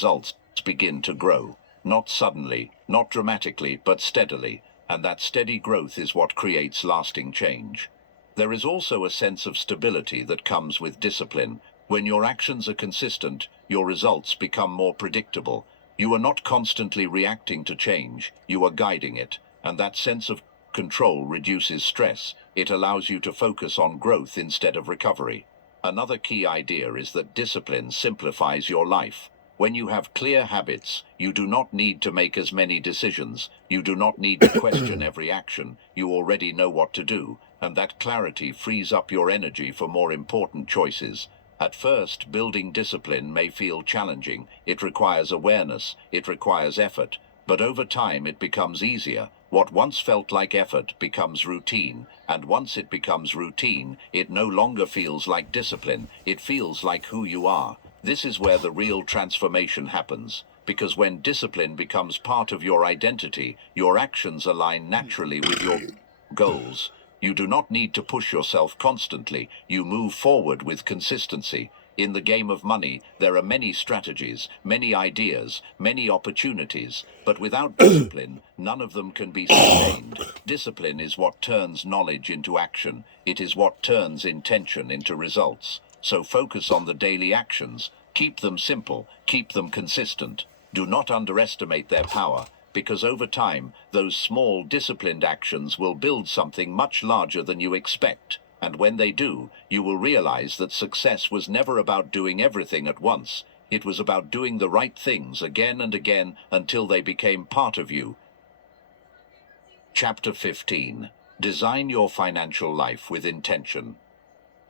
results begin to grow. Not suddenly, not dramatically, but steadily, and that steady growth is what creates lasting change. There is also a sense of stability that comes with discipline. When your actions are consistent, your results become more predictable. You are not constantly reacting to change, you are guiding it, and that sense of control reduces stress. It allows you to focus on growth instead of recovery. Another key idea is that discipline simplifies your life. When you have clear habits, you do not need to make as many decisions. You do not need to question every action. You already know what to do, and that clarity frees up your energy for more important choices. At first, building discipline may feel challenging. It requires awareness, it requires effort, but over time it becomes easier. What once felt like effort becomes routine, and once it becomes routine, it no longer feels like discipline, it feels like who you are. This is where the real transformation happens, because when discipline becomes part of your identity, your actions align naturally with your goals. You do not need to push yourself constantly, you move forward with consistency. In the game of money, there are many strategies, many ideas, many opportunities, but without discipline, none of them can be sustained. Discipline is what turns knowledge into action. It is what turns intention into results. So focus on the daily actions. Keep them simple, keep them consistent. Do not underestimate their power, because over time, those small, disciplined actions will build something much larger than you expect. And when they do, you will realize that success was never about doing everything at once. It was about doing the right things again and again until they became part of you. Chapter 15. Design your financial life with intention.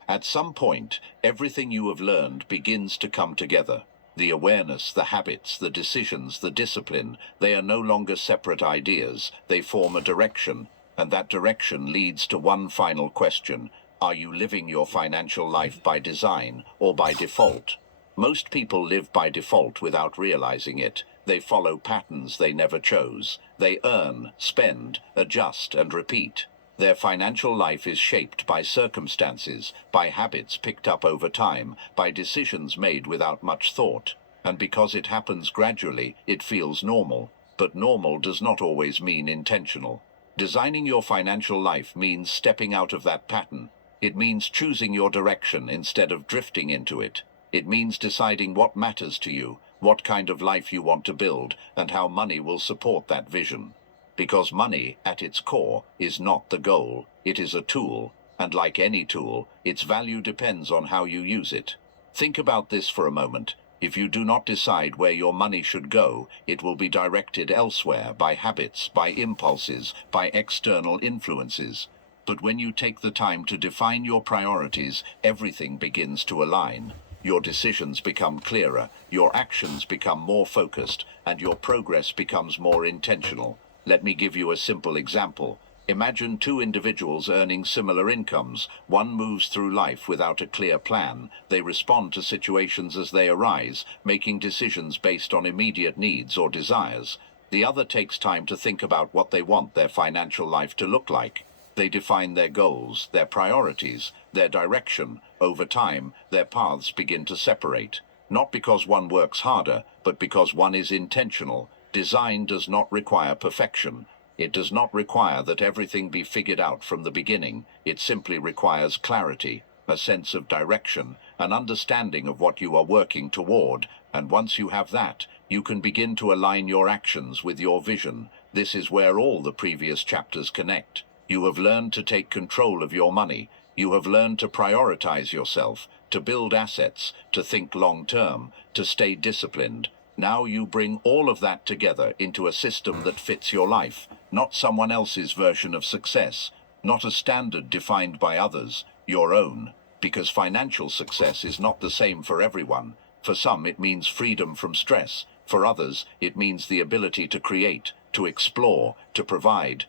At some point, everything you have learned begins to come together. The awareness, the habits, the decisions, the discipline, they are no longer separate ideas, they form a direction, and that direction leads to one final question. Are you living your financial life by design or by default? Most people live by default without realizing it. They follow patterns they never chose. They earn, spend, adjust, and repeat. Their financial life is shaped by circumstances, by habits picked up over time, by decisions made without much thought. And because it happens gradually, it feels normal. But normal does not always mean intentional. Designing your financial life means stepping out of that pattern. It means choosing your direction instead of drifting into it. It means deciding what matters to you, what kind of life you want to build, and how money will support that vision. Because money, at its core, is not the goal, it is a tool, and like any tool, its value depends on how you use it. Think about this for a moment. If you do not decide where your money should go, it will be directed elsewhere by habits, by impulses, by external influences. But when you take the time to define your priorities, everything begins to align. Your decisions become clearer, your actions become more focused, and your progress becomes more intentional. Let me give you a simple example. Imagine two individuals earning similar incomes. One moves through life without a clear plan. They respond to situations as they arise, making decisions based on immediate needs or desires. The other takes time to think about what they want their financial life to look like. They define their goals, their priorities, their direction. Over time, their paths begin to separate. Not because one works harder, but because one is intentional. Design does not require perfection. It does not require that everything be figured out from the beginning. It simply requires clarity, a sense of direction, an understanding of what you are working toward, and once you have that, you can begin to align your actions with your vision. This is where all the previous chapters connect. You have learned to take control of your money. You have learned to prioritize yourself, to build assets, to think long-term, to stay disciplined. Now you bring all of that together into a system that fits your life, not someone else's version of success, not a standard defined by others, your own. Because financial success is not the same for everyone. For some, it means freedom from stress. For others, it means the ability to create, to explore, to provide,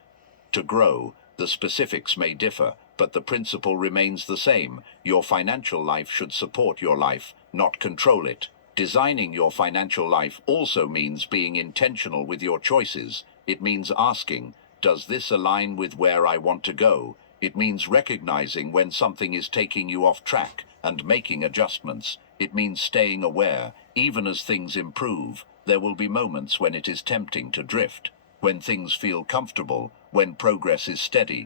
to grow. The specifics may differ, but the principle remains the same. Your financial life should support your life, not control it. Designing your financial life also means being intentional with your choices. It means asking, does this align with where I want to go? It means recognizing when something is taking you off track and making adjustments. It means staying aware, even as things improve. There will be moments when it is tempting to drift, when things feel comfortable, when progress is steady,